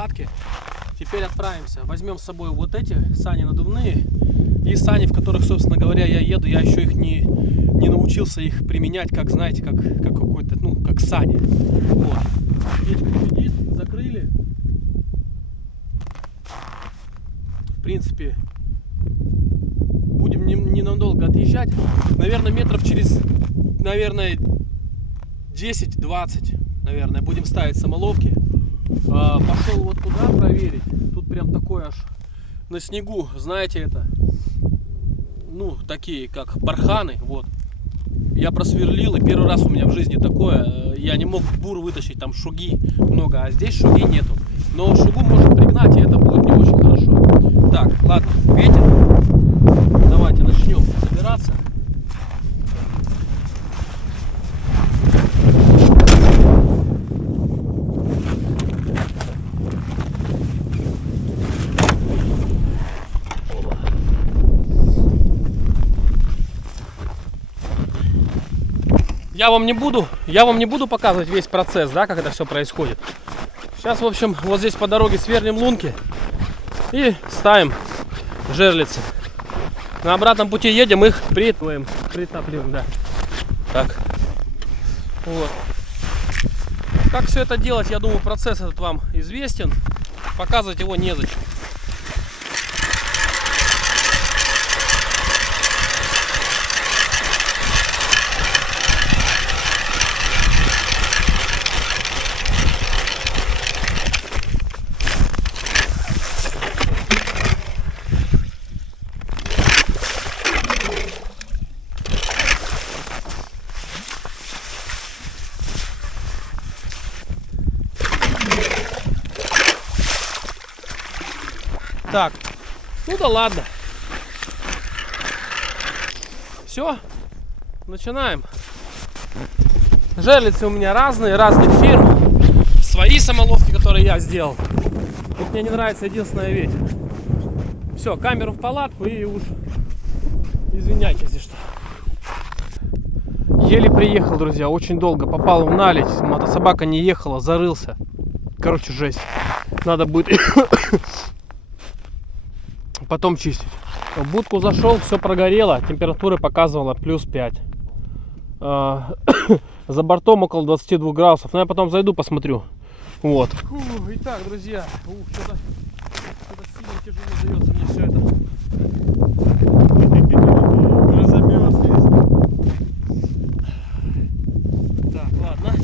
палатки. Теперь отправимся. Возьмем с собой вот эти сани надувные и сани, в которых, собственно говоря, я еду. Я еще их не научился их применять, как, знаете, как какой-то, ну, как сани. Вот. Печка сидит, закрыли. В принципе, будем ненадолго отъезжать. Наверное, метров через, 10-20, наверное, будем ставить самоловки. Пошел вот туда проверить. Тут прям такое аж на снегу, знаете, это, ну, такие как барханы, вот. Я просверлил, и первый раз у меня в жизни такое. Я не мог бур вытащить, там шуги много, а здесь шуги нету. Но шугу можно пригнать, и это будет не очень хорошо. Так, ладно, ветер. Давайте начнем собираться. Я вам не буду показывать весь процесс, да, как это все происходит. Сейчас, в общем, вот здесь по дороге сверлим лунки и ставим жерлицы. На обратном пути едем, их притапливаем, да. Так. Вот. Как все это делать, я думаю, процесс этот вам известен. Показывать его незачем. Так, ну да ладно. Все, начинаем. Жерлицы у меня разные, разных фирм. Свои самоловки, которые я сделал. Вот мне не нравится единственная вещь. Все, камеру в палатку и уж извиняйте, если что. Еле приехал, друзья, очень долго. Попал в наледь, мотособака не ехала, зарылся. Короче, жесть. Надо будет потом чистить. В будку зашел, все прогорело, температура показывала плюс 5. За бортом около 22 градусов. Но я потом зайду, посмотрю. Вот. Итак, друзья, что-то сильно тяжело дается мне все это. Разомёрзлись. Так, ладно.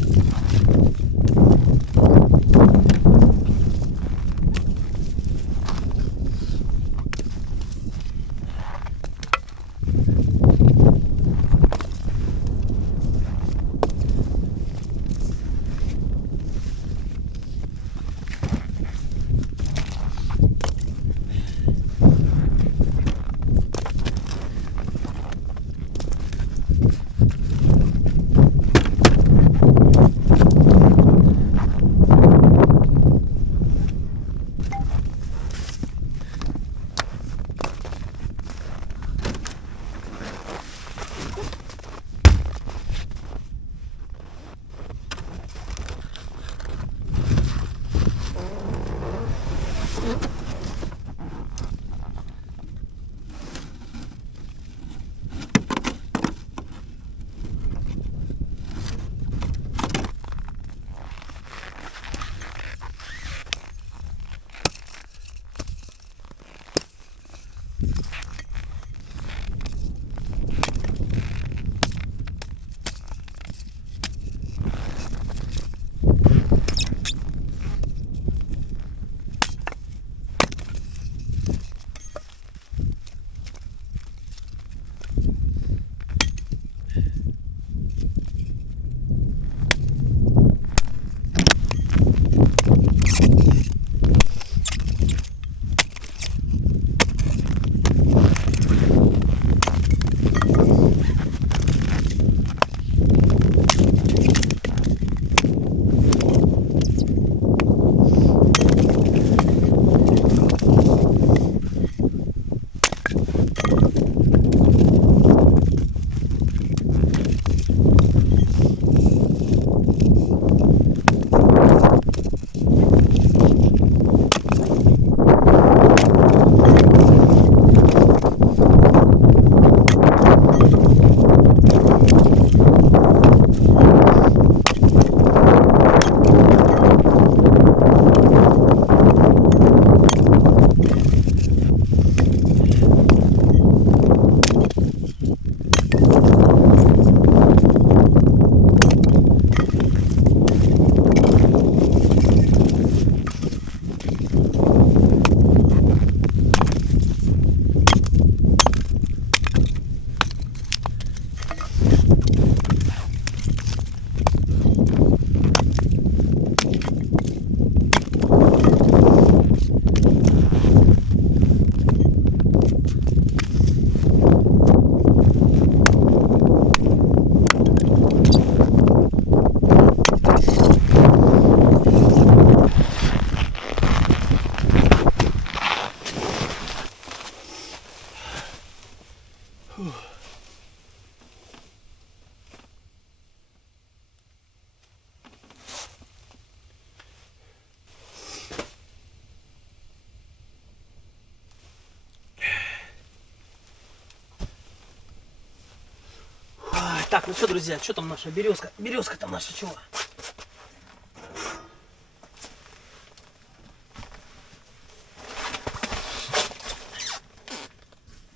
Так, ну что, друзья, что там наша березка? Березка там наша чего?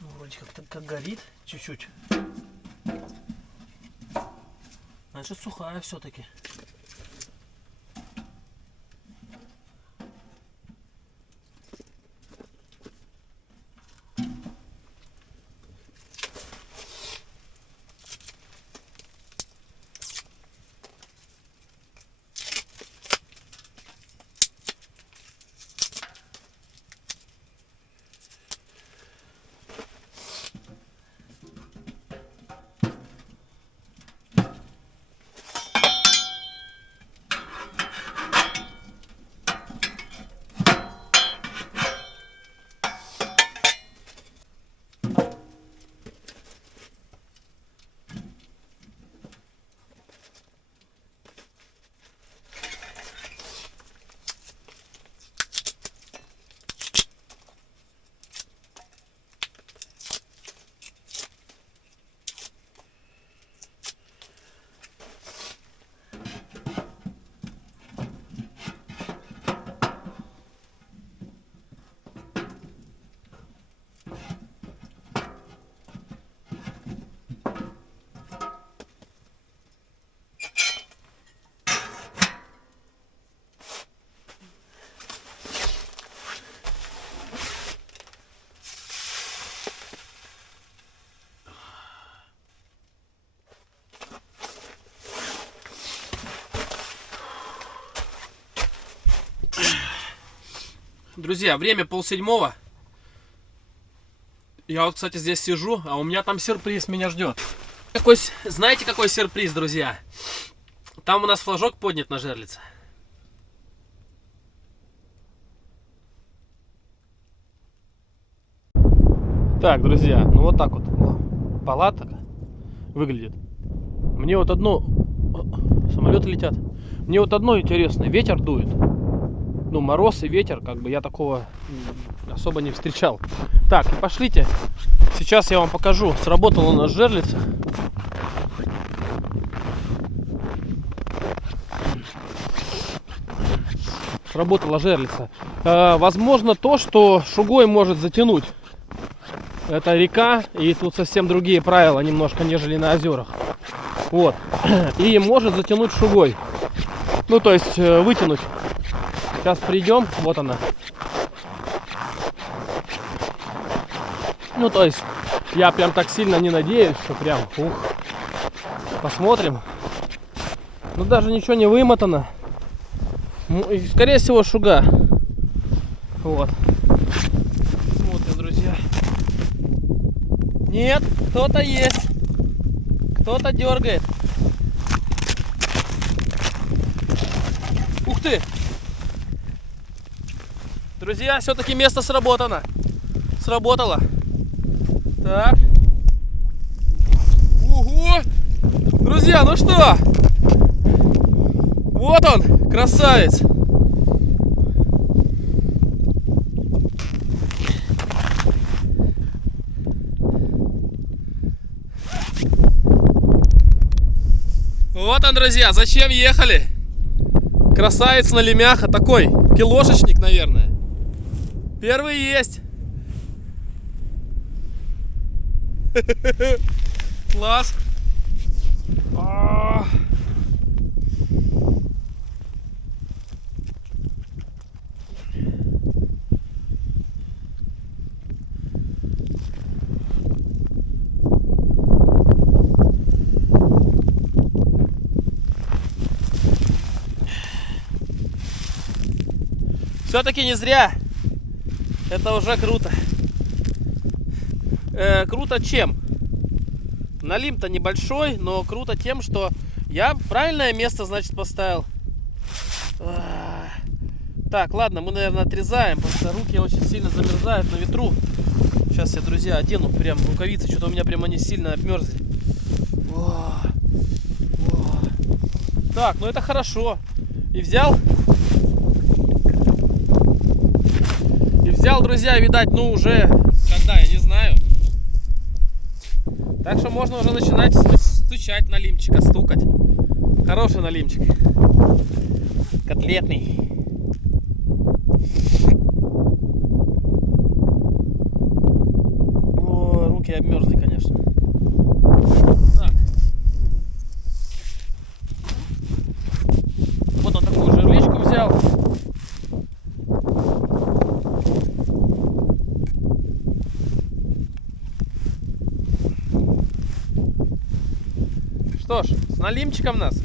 Ну, вроде как горит чуть-чуть. Значит, сухая все-таки. Друзья, время 6:30. Я вот, кстати, здесь сижу, а у меня там сюрприз меня ждет. Знаете, какой сюрприз, друзья? Там у нас флажок поднят на жерлице. Так, друзья, ну вот так вот палатка выглядит. Мне вот одно... Самолеты летят. Мне вот одно интересно. Ветер дует. Ну, мороз и ветер, как бы я такого особо не встречал. Так, пошлите. Сейчас я вам покажу. Сработала у нас жерлица. Сработала жерлица. Возможно то, что шугой может затянуть. Это река, и тут совсем другие правила немножко, нежели на озерах. Вот. И может затянуть шугой. Ну, то есть вытянуть. Сейчас придем, вот она. Ну, то есть, я прям так сильно не надеюсь, что прям, посмотрим. Ну, даже ничего не вымотано. И, скорее всего, шуга. Вот. Смотрим, друзья. Нет, кто-то есть. Кто-то дергает. Ух ты! Друзья, все-таки место сработано. Сработало. Так. Ого! Друзья, ну что? Вот он, красавец. Вот он, друзья, зачем ехали? Красавец на лемяха, такой килошечник, наверное. Первый есть. Класс. Все-таки не зря. Это уже круто. Круто чем? Налим-то небольшой, но круто тем, что я правильное место, значит, поставил. Так, ладно, мы, наверное, отрезаем, потому что руки очень сильно замерзают на ветру. Сейчас я, друзья, одену прям рукавицы, что-то у меня прям они сильно обмерзли. Так, ну это хорошо. И взял, друзья, видать, ну уже, когда, я не знаю. Так что можно уже начинать стучать налимчика, стукать. Хороший налимчик. Котлетный. О, руки обмерзли, конечно. Так. Вот он такую жерличку взял. Что ж, с налимчиком нас.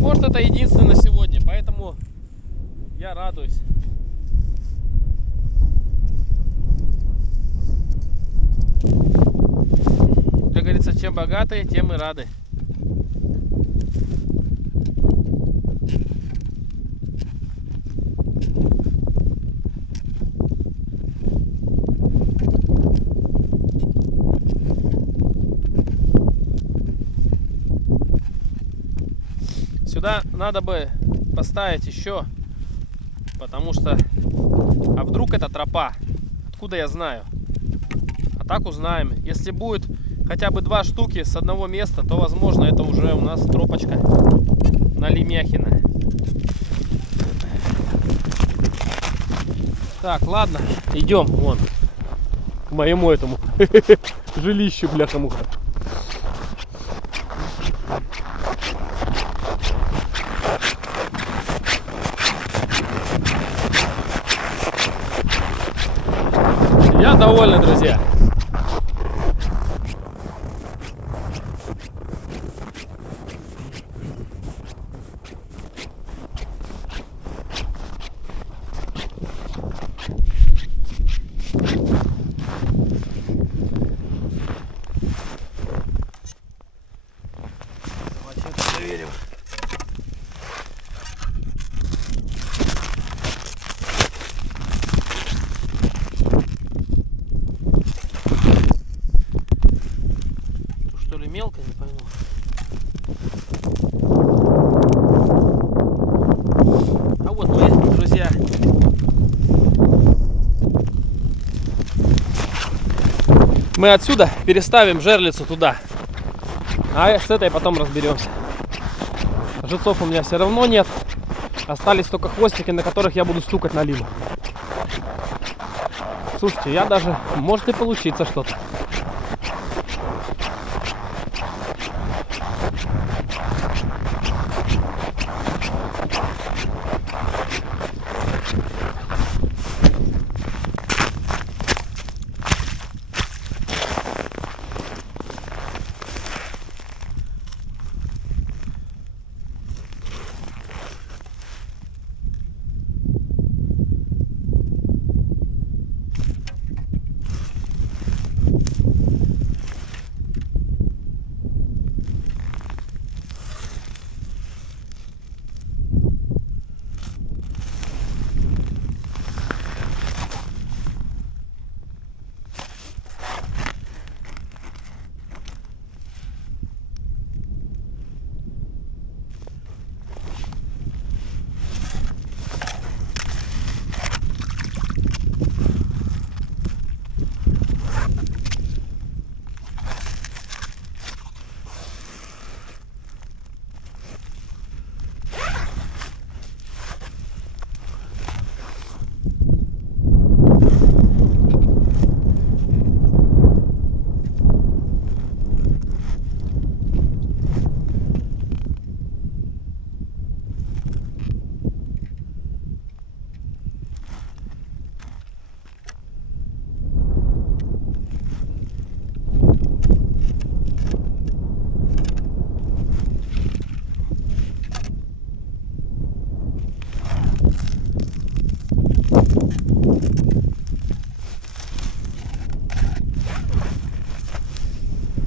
Может, это единственное сегодня, поэтому я радуюсь. Как говорится, чем богатые, тем и рады. Сюда надо бы поставить еще, потому что, а вдруг это тропа, откуда я знаю? А так узнаем. Если будет хотя бы 2 штуки с одного места, то возможно это уже у нас тропочка на Лемяхино. Так, ладно, идем вон к моему этому жилищу, бляха-муха. Я доволен, друзья. Давайте это проверим. Что ли мелко, не пойму. А вот мы, друзья, мы отсюда переставим жерлицу туда, а с этой потом разберемся. Жильцов у меня все равно нет, остались только хвостики, на которых я буду стукать на лиму. Слушайте, я даже, может и получится что-то.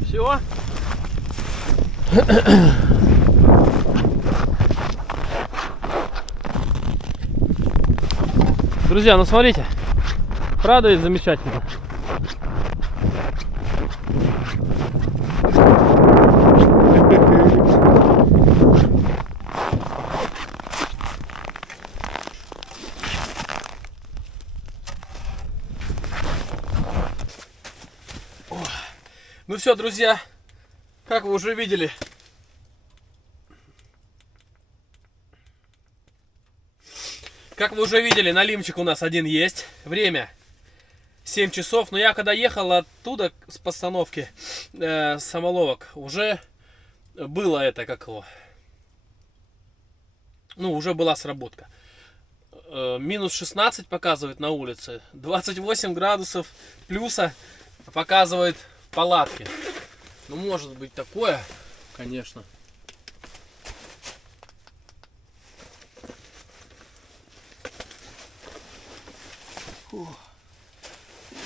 Все. Друзья, ну смотрите, правда ведь замечательно. Ну все, друзья, как вы уже видели, налимчик у нас один есть. Время 7 часов. Но я когда ехал оттуда с постановки самоловок, уже было это, как его, ну, уже была сработка. Минус 16 показывает на улице, 28 градусов плюса показывает в палатке. Ну, может быть такое, конечно.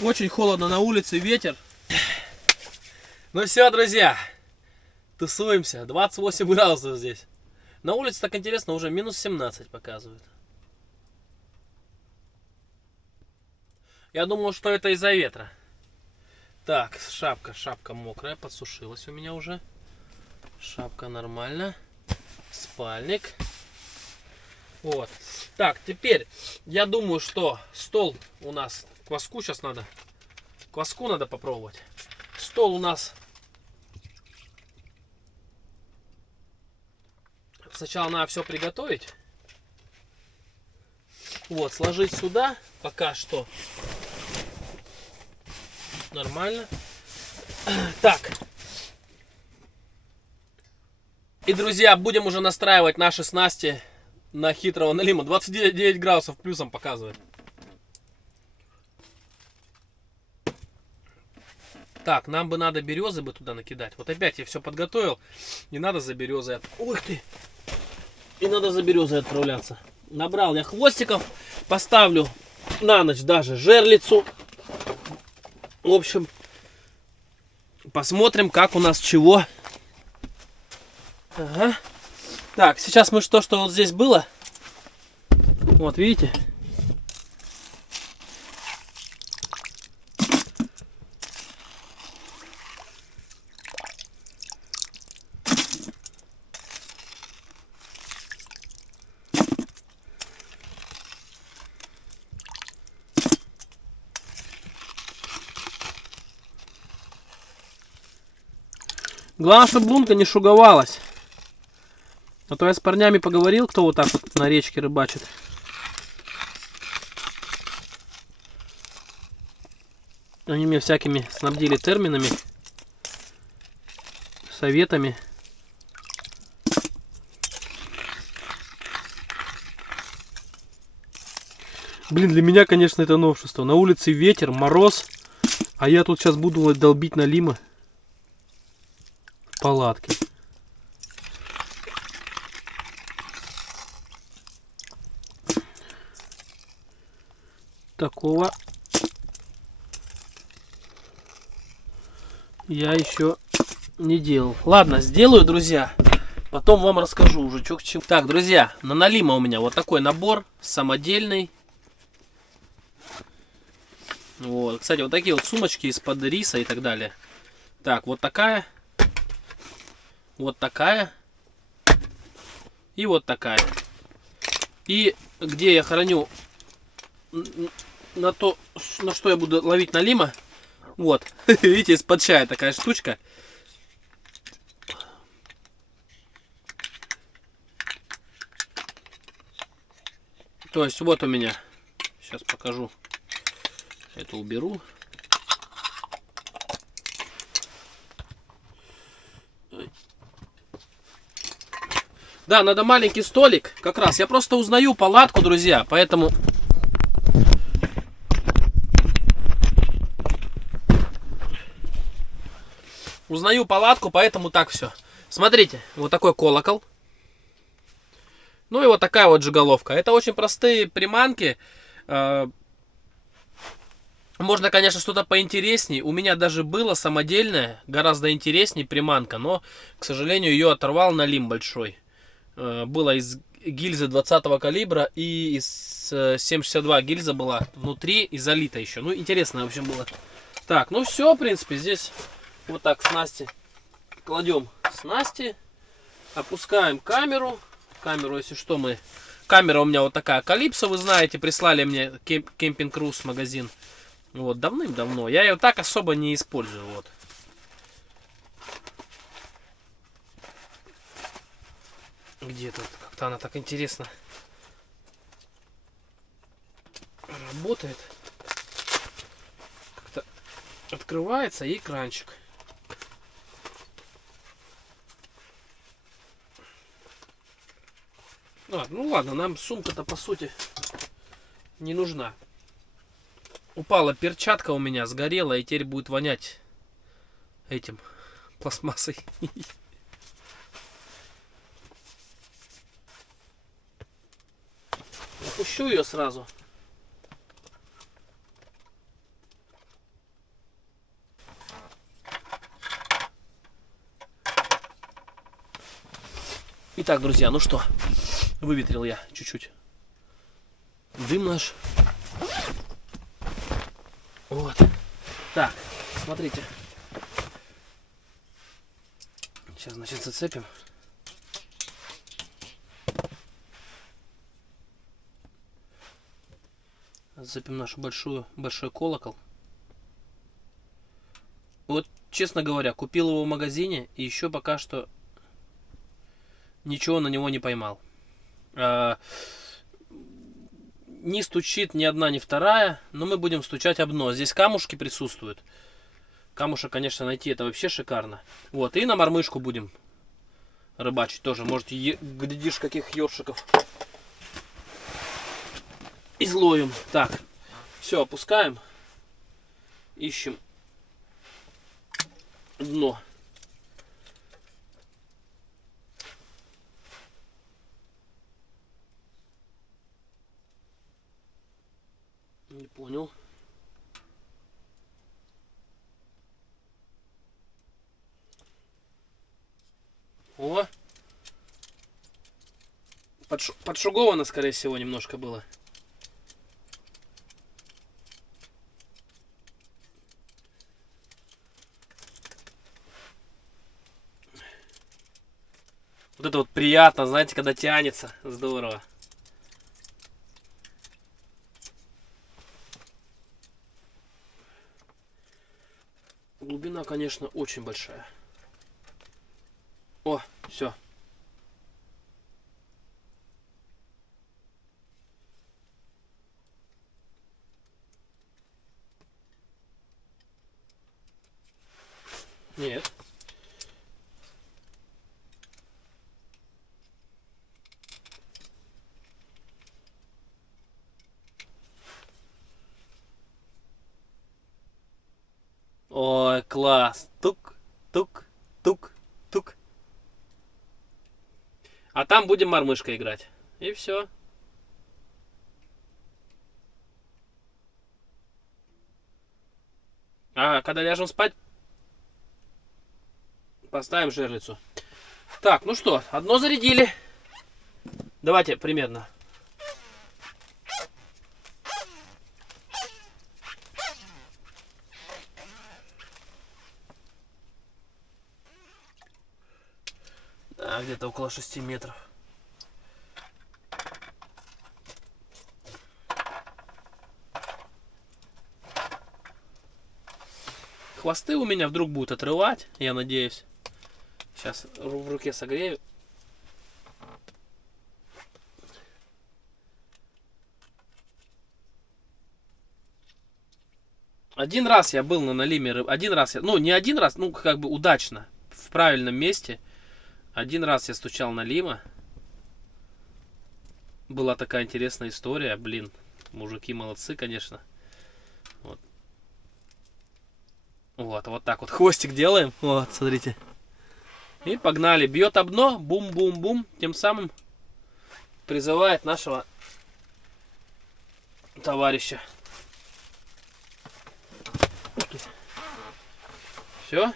Очень холодно на улице, ветер. Ну все, друзья, тусуемся. 28 градусов здесь. На улице, так интересно, уже минус 17 показывает. Я думал, что это из-за ветра. Так, шапка мокрая, подсушилась у меня уже. Шапка нормально. Спальник. Вот. Так, теперь я думаю, что стол у нас... Кваску сейчас надо. Кваску надо попробовать. Стол у нас... Сначала надо все приготовить. Вот, сложить сюда. Пока что нормально. Так. И, друзья, будем уже настраивать наши снасти на хитрого налима. 29 градусов плюсом показывает. Так, нам бы надо березы бы туда накидать. Вот опять я все подготовил. Не надо за березой. Ух ты! И надо за березой отправляться. Набрал я хвостиков. Поставлю на ночь даже жерлицу. В общем, посмотрим, как у нас чего. Ага. Так, сейчас мы что вот здесь было. Вот, видите? Главное, чтобы лунка не шуговалась. А то я с парнями поговорил, кто вот так вот на речке рыбачит. Они меня всякими снабдили терминами, советами. Блин, для меня, конечно, это новшество. На улице ветер, мороз, а я тут сейчас буду долбить налима в палатке. Такого я еще не делал. Ладно, сделаю, друзья. Потом вам расскажу уже, что к чему. Так, друзья, на налима у меня вот такой набор самодельный. Вот, кстати, вот такие вот сумочки из-под риса и так далее. Так, вот такая. Вот такая. И вот такая. И где я храню на то, на что я буду ловить налима. Вот. Видите, из-под чая такая штучка. То есть вот у меня. Сейчас покажу. Это уберу. Да, надо маленький столик. Как раз. Я просто узнаю палатку, друзья. Поэтому... Узнаю палатку, поэтому так все. Смотрите, вот такой колокол. Ну и вот такая вот жиголовка. Это очень простые приманки. Можно, конечно, что-то поинтересней. У меня даже было самодельное, гораздо интереснее приманка. Но, к сожалению, ее оторвал налим большой. Было из гильзы 20-го калибра и из 7,62 гильза была внутри и залита еще. Ну, интересно, в общем, было. Так, ну все, в принципе, здесь вот так снасти. Кладем снасти. Опускаем камеру. Камеру, если что, мы... Камера у меня вот такая Calypso, вы знаете, прислали мне Camping Cruise магазин. Вот, давным-давно. Я ее так особо не использую, вот. Где-то как-то она так интересно работает. Как-то открывается и экранчик. Ну ладно, нам сумка-то по сути не нужна. Упала перчатка у меня, сгорела, и теперь будет вонять этим пластмассой. Опущу ее сразу. Итак, друзья, ну что, выветрил я чуть-чуть дым наш. Вот. Так, смотрите. Сейчас, значит, зацепим. Зацепим нашу большой колокол. Вот, честно говоря, купил его в магазине и еще пока что ничего на него не поймал. Не стучит ни одна, ни вторая, но мы будем стучать об дно. Здесь камушки присутствуют. Камушек, конечно, найти это вообще шикарно. Вот, и на мормышку будем рыбачить тоже. Может, глядишь, каких ёршиков изловим. Так, все, опускаем. Ищем дно. Не понял. О! Подшуговано, скорее всего, немножко было. Вот это вот приятно, знаете, когда тянется. Здорово. Глубина, конечно, очень большая. О, все. Нет. Ой, класс. Тук, тук, тук, тук. А там будем мормышкой играть. И все. А когда ляжем спать, поставим жерлицу. Так, ну что, одно зарядили. Давайте примерно. Да, где-то около 6 метров. Хвосты у меня вдруг будут отрывать, я надеюсь. Сейчас в руке согрею. Один раз я был на налиме рыб. Один раз я, ну не один раз, ну как бы удачно, в правильном месте. Один раз я стучал на лима. Была такая интересная история, блин. Мужики молодцы, конечно. Вот. Вот так вот хвостик делаем. Вот, смотрите. И погнали. Бьет об дно, бум-бум-бум. Тем самым призывает нашего товарища. Все.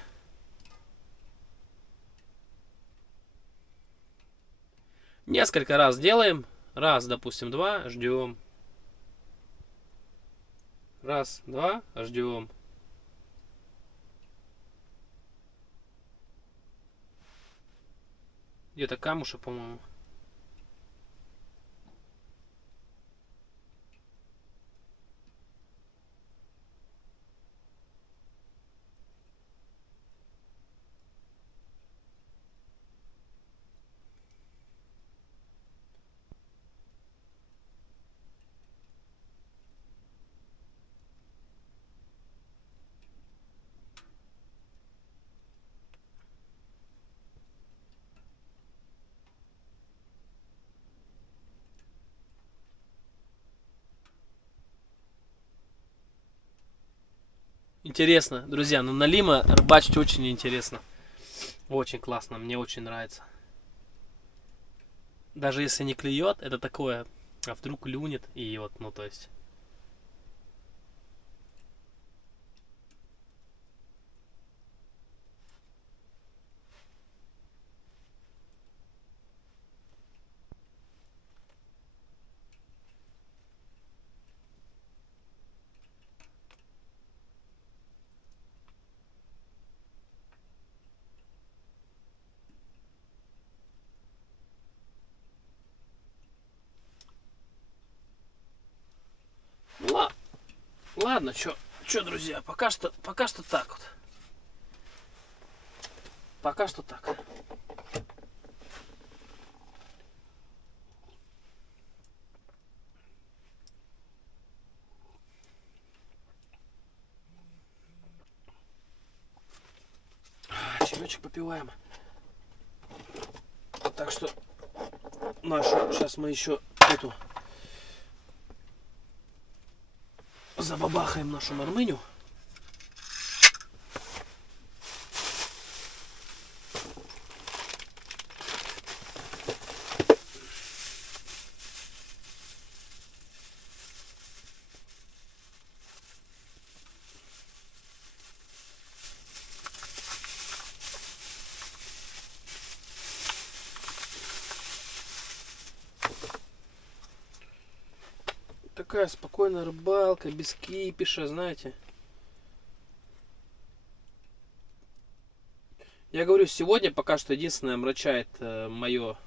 Несколько раз делаем. Раз, допустим, два, ждем. Раз, два, ждем. Где-то камушек, по-моему. интересно, друзья. Ну, на Лима рыбачить очень интересно. Очень классно, мне очень нравится. Даже если не клюет, это такое, а вдруг клюнет, и вот, ну, то есть... Ну, ладно, чё, друзья, пока что так вот. Пока что так. Чаечек попиваем. Так что нашу, сейчас мы еще эту забабахаем нашу мармыню. Такая спокойная рыбалка, без кипиша, знаете. Я говорю, сегодня пока что единственное омрачает мою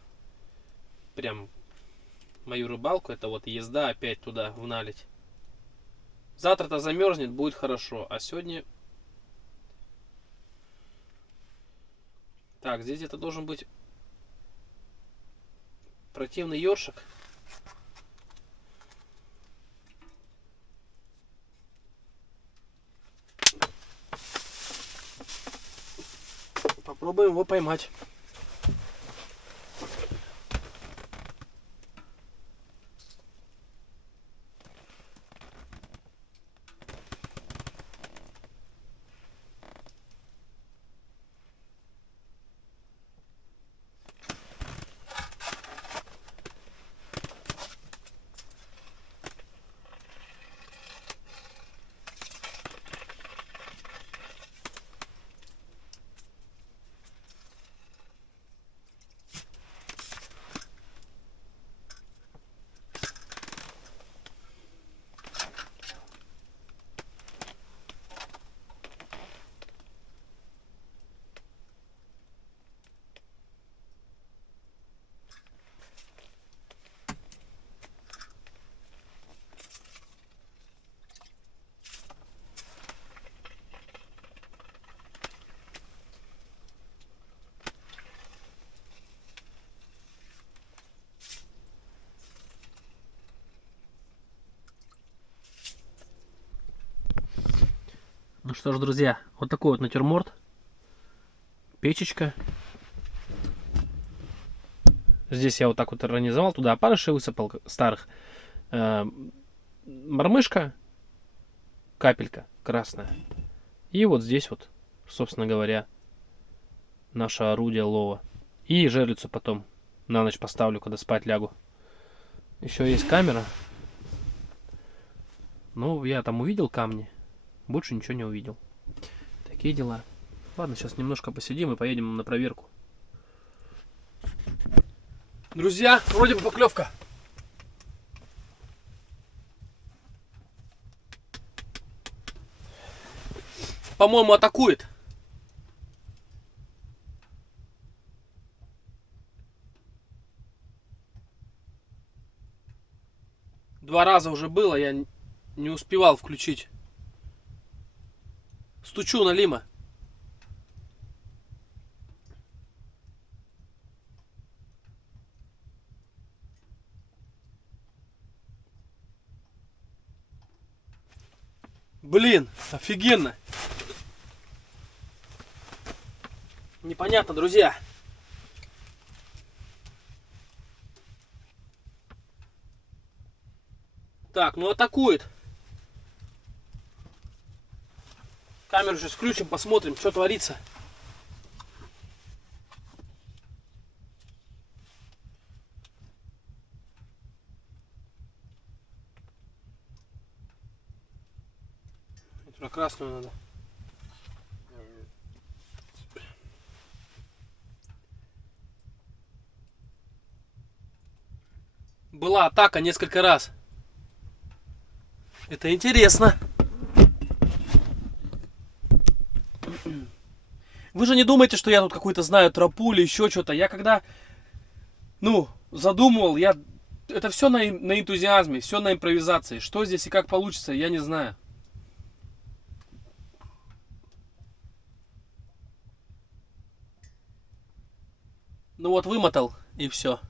рыбалку, это вот езда опять туда, в наледь. Завтра-то замерзнет, будет хорошо, а сегодня... Так, здесь где-то должен быть противный ёршик. Попробуем его поймать. Ну что ж, друзья, вот такой вот натюрморт. Печечка. Здесь я вот так вот организовал. Туда опарыши высыпал старых. Мормышка. Капелька красная. И вот здесь вот, собственно говоря, наше орудие лова. И жерлицу потом на ночь поставлю, когда спать лягу. Еще есть камера. Ну, я там увидел камни. Больше ничего не увидел. Такие дела. Ладно, сейчас немножко посидим и поедем на проверку. Друзья, вроде бы поклевка. По-моему, атакует. Два раза уже было, я не успевал включить. Стучу на Лима. Блин, офигенно. Непонятно, друзья. Так, ну атакует. Камеру сейчас включим, посмотрим, что творится. Про красную надо. Была атака несколько раз. Это интересно. Вы же не думаете, что я тут какую-то знаю тропу или еще что-то. Я когда, задумывал, это все на энтузиазме, все на импровизации. Что здесь и как получится, я не знаю. Ну вот вымотал и все.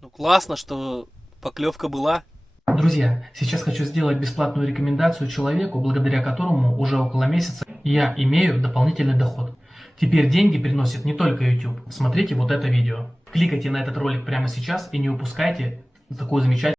Ну классно, что поклевка была. Друзья, сейчас хочу сделать бесплатную рекомендацию человеку, благодаря которому уже около месяца я имею дополнительный доход. Теперь деньги приносит не только YouTube. Смотрите вот это видео. Кликайте на этот ролик прямо сейчас и не упускайте такую замечательную